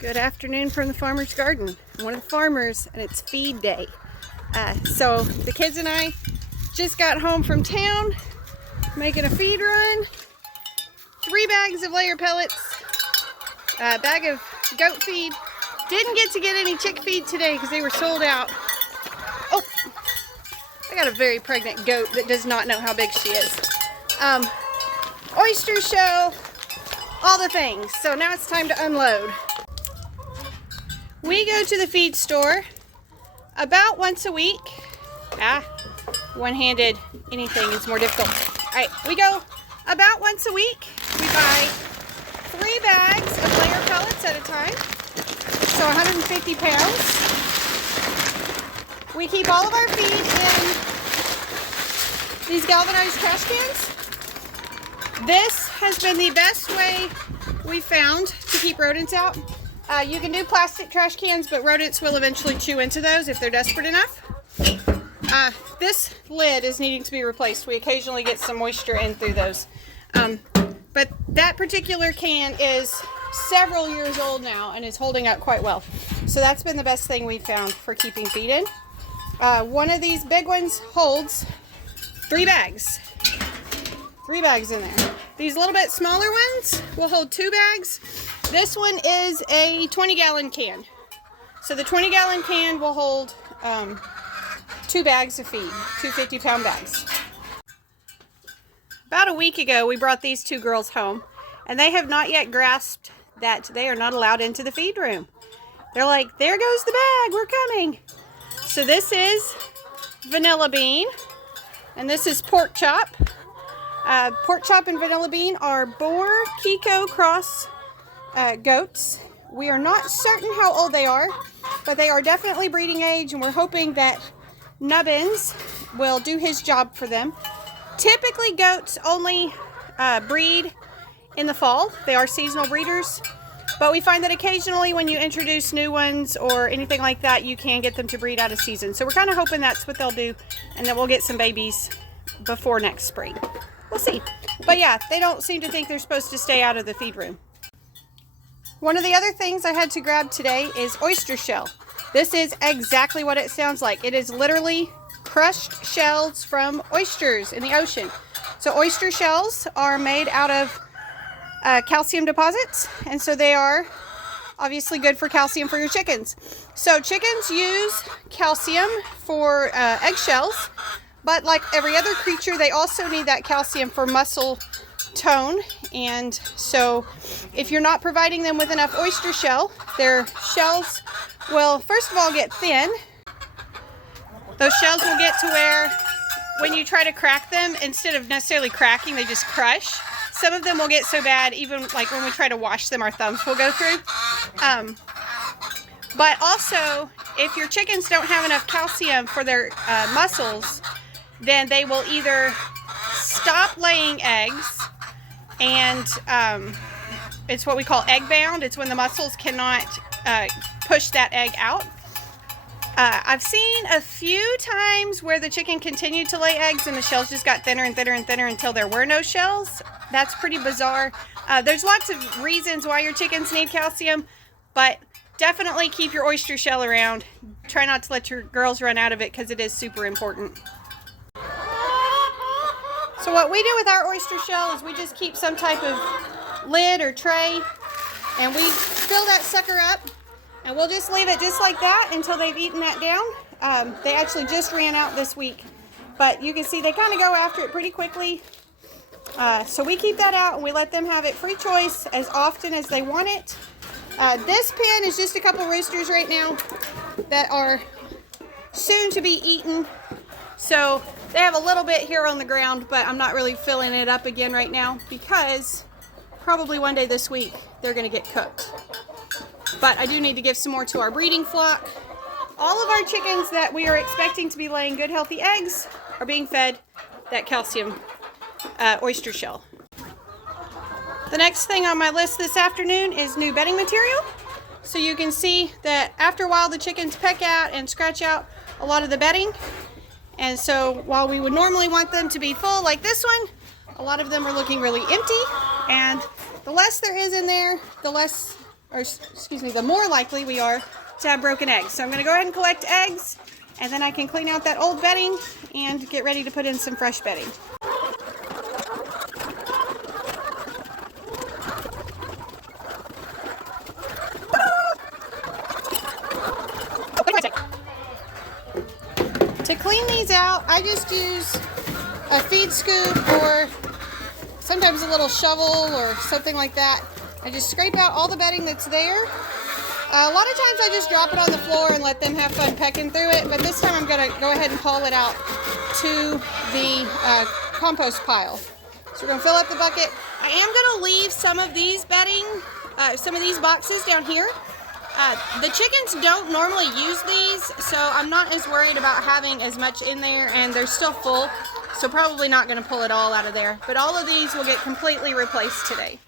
Good afternoon from the farmer's garden. I'm one of the farmers and it's feed day. So the kids and I just got home from town making a feed run. 3 bags of layer pellets, a bag of goat feed. Didn't get to get any chick feed today because they were sold out. Oh, I got a very pregnant goat that does not know how big she is. Oyster shell, all the things. So now it's time to unload. We go to the feed store about once a week. One-handed anything is more difficult. All right, we go about once a week. We buy 3 bags of layer pellets at a time, so 150 pounds. We keep all of our feed in these galvanized trash cans. This has been the best way we found to keep rodents out. You can do plastic trash cans, but rodents will eventually chew into those if they're desperate enough. This lid is needing to be replaced. We occasionally get some moisture in through those. But that particular can is several years old now and is holding up quite well. So that's been the best thing we've found for keeping feed in. One of these big ones holds 3 bags. 3 bags in there. These little bit smaller ones will hold 2 bags. This one is a 20-gallon can. So the 20-gallon can will hold 2 bags of feed, 2 50-pound bags. About a week ago, we brought these 2 girls home, and they have not yet grasped that they are not allowed into the feed room. They're like, there goes the bag, we're coming. So this is vanilla bean, and this is pork chop. Pork chop and vanilla bean are Boer Kiko cross goats. We are not certain how old they are, but they are definitely breeding age, and we're hoping that Nubbins will do his job for them. Typically, goats only breed in the fall. They are seasonal breeders, but we find that occasionally when you introduce new ones or anything like that, you can get them to breed out of season. So we're kind of hoping that's what they'll do, and that we'll get some babies before next spring. We'll see. But yeah, they don't seem to think they're supposed to stay out of the feed room. One of the other things I had to grab today is oyster shell. This is exactly what it sounds like. It is literally crushed shells from oysters in the ocean. So oyster shells are made out of calcium deposits, and so they are obviously good for calcium for your chickens. So chickens use calcium for eggshells, but like every other creature, they also need that calcium for muscle tone. And so if you're not providing them with enough oyster shell, their shells will first of all get thin. Those shells will get to where when you try to crack them, instead of necessarily cracking, they just crush. Some of them will get so bad, even like when we try to wash them, our thumbs will go through. But also, if your chickens don't have enough calcium for their muscles, then they will either stop laying eggs, and it's what we call egg bound. It's when the muscles cannot push that egg out. I've seen a few times where the chicken continued to lay eggs and the shells just got thinner and thinner and thinner until there were no shells. That's pretty bizarre. There's lots of reasons why your chickens need calcium, but definitely keep your oyster shell around. Try not to let your girls run out of it because it is super important. So what we do with our oyster shell is we just keep some type of lid or tray, and we fill that sucker up, and we'll just leave it just like that until they've eaten that down. They actually just ran out this week, but you can see they kind of go after it pretty quickly. So we keep that out and we let them have it free choice as often as they want it. This pen is just a couple roosters right now that are soon to be eaten. So they have a little bit here on the ground, but I'm not really filling it up again right now because probably one day this week they're going to get cooked. But I do need to give some more to our breeding flock. All of our chickens that we are expecting to be laying good healthy eggs are being fed that calcium oyster shell. The next thing on my list this afternoon is new bedding material. So you can see that after a while the chickens peck out and scratch out a lot of the bedding. And so while we would normally want them to be full like this one, a lot of them are looking really empty. And the less there is in there, the less or excuse me, the more likely we are to have broken eggs. So I'm going to go ahead and collect eggs, and then I can clean out that old bedding and get ready to put in some fresh bedding. To clean these out, I just use a feed scoop or sometimes a little shovel or something like that. I just scrape out all the bedding that's there. A lot of times I just drop it on the floor and let them have fun pecking through it, but this time I'm going to go ahead and haul it out to the compost pile. So we're going to fill up the bucket. I am going to leave some of these bedding, some of these boxes down here. The chickens don't normally use these, so I'm not as worried about having as much in there, and they're still full, so probably not going to pull it all out of there. But all of these will get completely replaced today.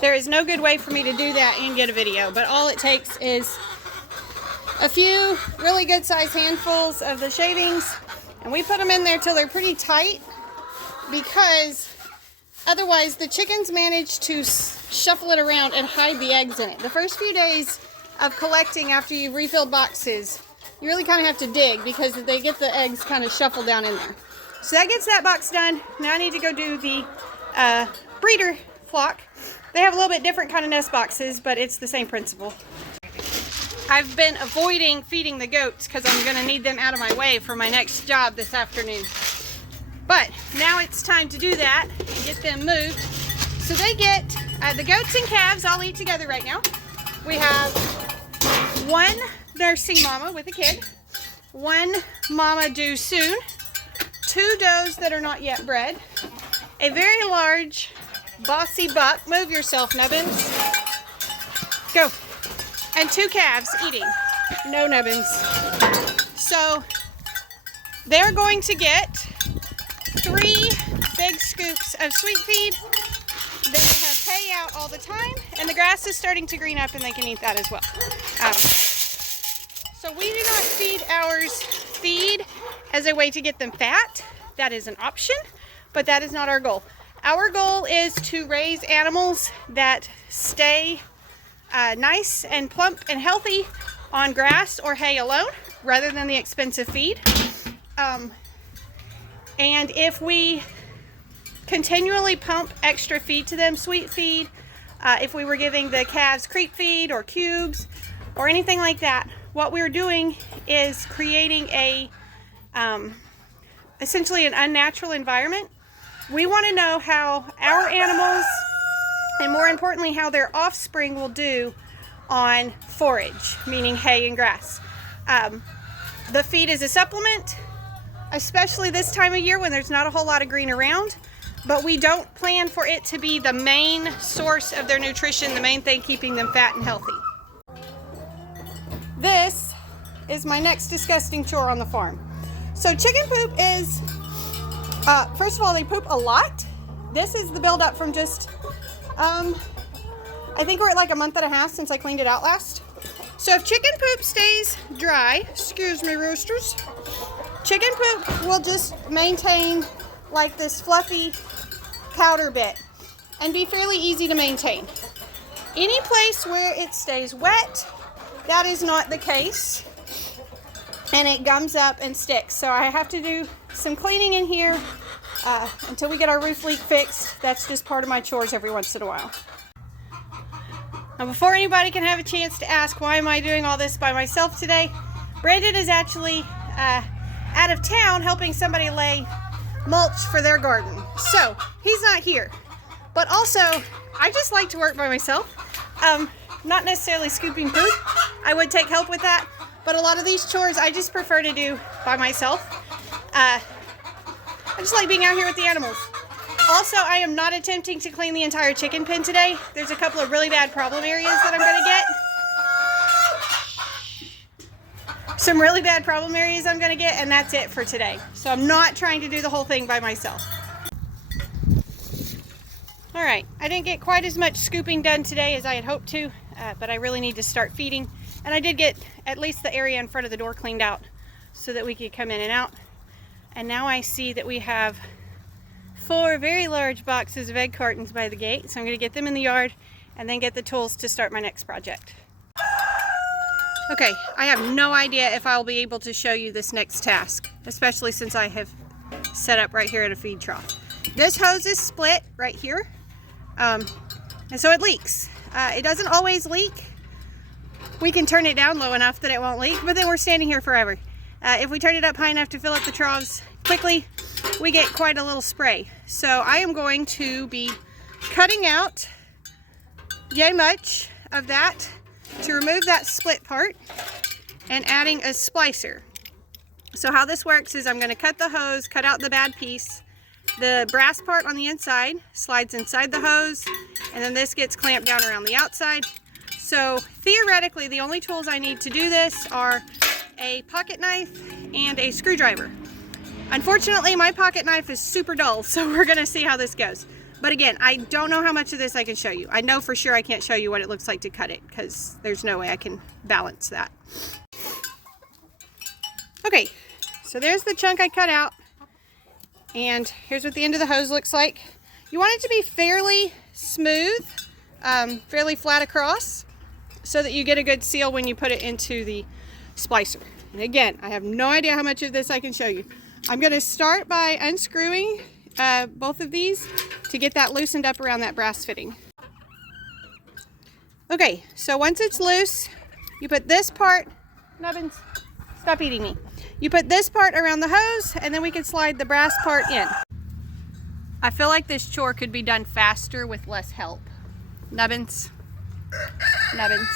There is no good way for me to do that and get a video, but all it takes is a few really good sized handfuls of the shavings, and we put them in there till they're pretty tight, because otherwise the chickens manage to shuffle it around and hide the eggs in it. The first few days of collecting after you've refilled boxes, you really kind of have to dig because they get the eggs kind of shuffled down in there. So that gets that box done. Now I need to go do the breeder flock. They have a little bit different kind of nest boxes, but it's the same principle. I've been avoiding feeding the goats because I'm going to need them out of my way for my next job this afternoon. But now it's time to do that and get them moved. So they get, the goats and calves all eat together right now. We have one nursing mama with a kid, one mama due soon, 2 does that are not yet bred, a very large bossy buck, move yourself Nubbins, go, and 2 calves eating, no Nubbins. So they're going to get 3 big scoops of sweet feed. Then they have hay out all the time, and the grass is starting to green up and they can eat that as well. So we do not feed ours feed as a way to get them fat. That is an option, but that is not our goal. Our goal is to raise animals that stay nice and plump and healthy on grass or hay alone, rather than the expensive feed. And if we continually pump extra feed to them, sweet feed, if we were giving the calves creep feed or cubes or anything like that, what we're doing is creating a essentially an unnatural environment. We want to know how our animals, and more importantly how their offspring, will do on forage, meaning hay and grass. The feed is a supplement, especially this time of year when there's not a whole lot of green around, but we don't plan for it to be the main source of their nutrition, the main thing keeping them fat and healthy. This is my next disgusting chore on the farm. So chicken poop is, first of all, they poop a lot. This is the buildup from just, I think we're at like a month and a half since I cleaned it out last. So if chicken poop stays dry, excuse me roosters, chicken poop will just maintain like this fluffy powder bit and be fairly easy to maintain. Any place where it stays wet, that is not the case, and it gums up and sticks. So I have to do some cleaning in here until we get our roof leak fixed. That's just part of my chores every once in a while. Now before anybody can have a chance to ask why am I doing all this by myself today, Brandon is actually out of town helping somebody lay mulch for their garden. So he's not here. But also, I just like to work by myself. Not necessarily scooping poop. I would take help with that. But a lot of these chores I just prefer to do by myself. I just like being out here with the animals. Also, I am not attempting to clean the entire chicken pen today. There's a couple of really bad problem areas that I'm going to get. Some really bad problem areas I'm going to get, and that's it for today. So I'm not trying to do the whole thing by myself. Alright, I didn't get quite as much scooping done today as I had hoped to, but I really need to start feeding. And I did get at least the area in front of the door cleaned out so that we could come in and out. And now I see that we have 4 very large boxes of egg cartons by the gate, so I'm going to get them in the yard and then get the tools to start my next project. Okay, I have no idea if I'll be able to show you this next task, especially since I have set up right here at a feed trough. This hose is split right here, and so it leaks. It doesn't always leak. We can turn it down low enough that it won't leak, but then we're standing here forever. If we turn it up high enough to fill up the troughs quickly, we get quite a little spray. So I am going to be cutting out yay much of that to remove that split part and adding a splicer. So how this works is I'm going to cut the hose, cut out the bad piece. The brass part on the inside slides inside the hose, and then this gets clamped down around the outside. So theoretically, the only tools I need to do this are a pocket knife and a screwdriver. Unfortunately, my pocket knife is super dull, so we're going to see how this goes. But again, I don't know how much of this I can show you. I know for sure I can't show you what it looks like to cut it, because there's no way I can balance that. Okay, so there's the chunk I cut out, and here's what the end of the hose looks like. You want it to be fairly smooth, fairly flat across, so that you get a good seal when you put it into the splicer. And again, I have no idea how much of this I can show you. I'm going to start by unscrewing both of these to get that loosened up around that brass fitting. Okay, so once it's loose, you put this part, Nubbins, stop eating me. You put this part around the hose, and then we can slide the brass part in. I feel like this chore could be done faster with less help. Nubbins, Nubbins.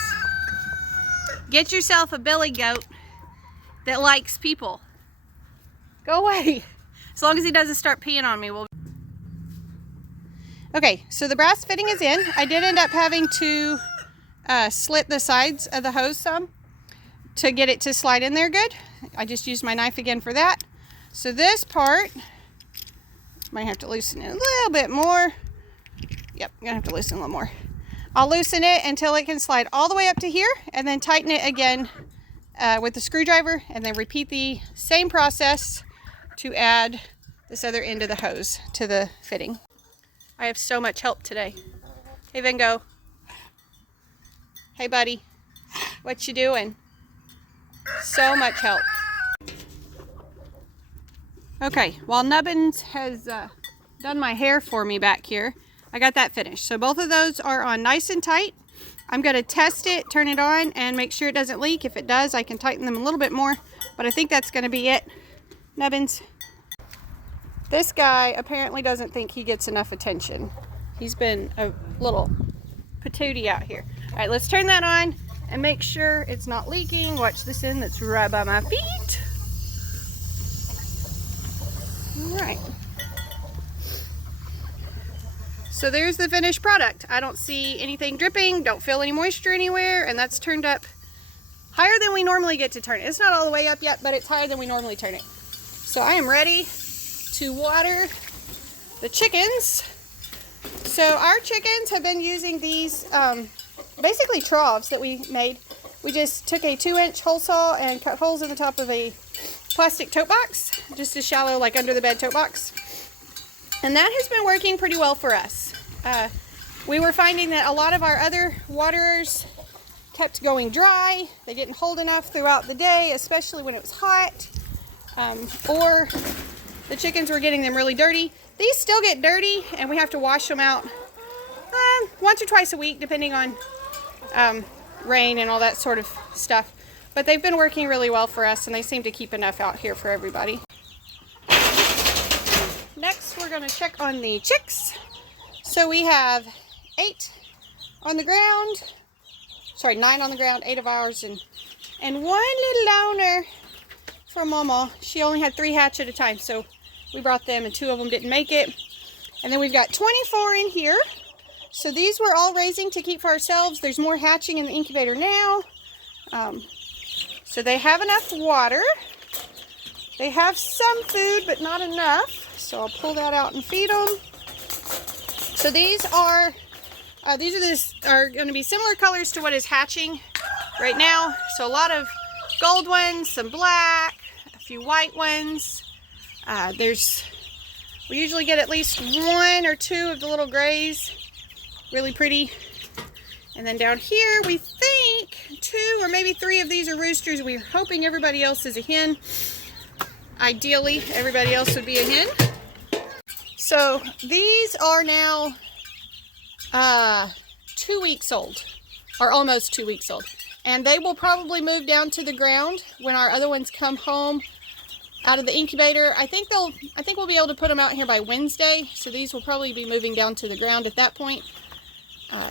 Get yourself a billy goat that likes people. Go away. As long as he doesn't start peeing on me, we'll... Okay, so the brass fitting is in. I did end up having to slit the sides of the hose some to get it to slide in there good. I just used my knife again for that. So this part, might have to loosen it a little bit more. Yep, I'm gonna have to loosen a little more. I'll loosen it until it can slide all the way up to here, and then tighten it again with the screwdriver, and then repeat the same process to add this other end of the hose to the fitting. I have so much help today. Hey, Vingo. Hey, buddy. What you doing? So much help. Okay, while Nubbins has done my hair for me back here, I got that finished. So both of those are on nice and tight. I'm going to test it, turn it on, and make sure it doesn't leak. If it does, I can tighten them a little bit more, but I think that's going to be it. Nubbins. This guy apparently doesn't think he gets enough attention. He's been a little patootie out here. All right, let's turn that on and make sure it's not leaking. Watch this end that's right by my feet. All right. So there's the finished product. I don't see anything dripping, don't feel any moisture anywhere, and that's turned up higher than we normally get to turn it. It's not all the way up yet, but it's higher than we normally turn it. So I am ready to water the chickens. So our chickens have been using these basically troughs that we made. We just took a 2-inch hole saw and cut holes in the top of a plastic tote box, just a shallow, like under the bed tote box. And that has been working pretty well for us. We were finding that a lot of our other waterers kept going dry. They didn't hold enough throughout the day, especially when it was hot. Or the chickens were getting them really dirty. These still get dirty, and we have to wash them out once or twice a week, depending on rain and all that sort of stuff. But they've been working really well for us, and they seem to keep enough out here for everybody. Next, we're going to check on the chicks. So we have 8 on the ground. Sorry, 9 on the ground, 8 of ours, and one little loner for Mama. She only had 3 hatch at a time, so we brought them, and 2 of them didn't make it. And then we've got 24 in here. So these we're all raising to keep for ourselves. There's more hatching in the incubator now. So they have enough water. They have some food, but not enough. So I'll pull that out and feed them. So these are going to be similar colors to what is hatching right now. So a lot of gold ones, some black, a few white ones. We usually get at least 1 or 2 of the little grays. Really pretty. And then down here, we think 2 or maybe 3 of these are roosters. We're hoping everybody else is a hen. Ideally, everybody else would be a hen. So these are now 2 weeks old, or almost 2 weeks old. And they will probably move down to the ground when our other ones come home out of the incubator. I think we'll be able to put them out here by Wednesday. So these will probably be moving down to the ground at that point.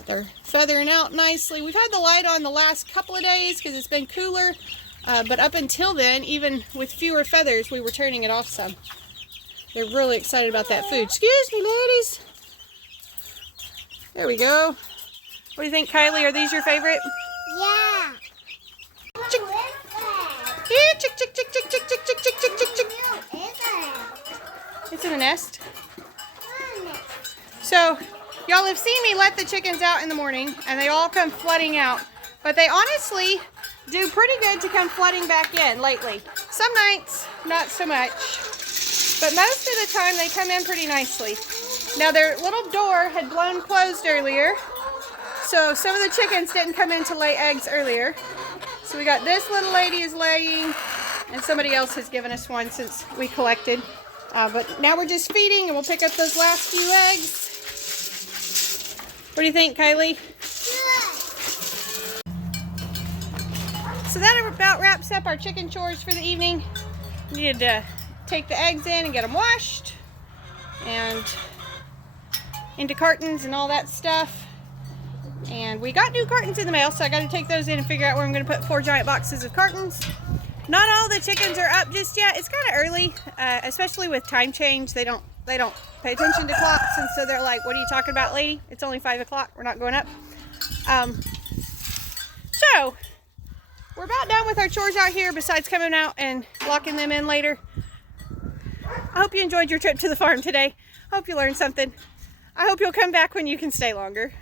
They're feathering out nicely. We've had the light on the last couple of days because it's been cooler. But up until then, even with fewer feathers, we were turning it off some. They're really excited about that food. Excuse me, ladies. There we go. What do you think, Kylie? Are these your favorite? Yeah. Chick. Yeah, chick, chick, chick, chick, chick, chick, chick, chick, chick, chick, chick. It's in the nest. So, y'all have seen me let the chickens out in the morning, and they all come flooding out. But they honestly do pretty good to come flooding back in lately. Some nights, not so much. But most of the time, they come in pretty nicely. Now, their little door had blown closed earlier. So some of the chickens didn't come in to lay eggs earlier. So we got this little lady is laying, and somebody else has given us one since we collected. But now we're just feeding, and we'll pick up those last few eggs. What do you think, Kylie? So that about wraps up our chicken chores for the evening. We needed to take the eggs in and get them washed and into cartons and all that stuff. And we got new cartons in the mail, so I got to take those in and figure out where I'm going to put 4 giant boxes of cartons. Not all the chickens are up just yet. It's kind of early, especially with time change. They don't pay attention to clocks, and so they're like, "What are you talking about, lady? It's only 5 o'clock. We're not going up." So we're about done with our chores out here. Besides coming out and locking them in later. I hope you enjoyed your trip to the farm today. I hope you learned something. I hope you'll come back when you can stay longer.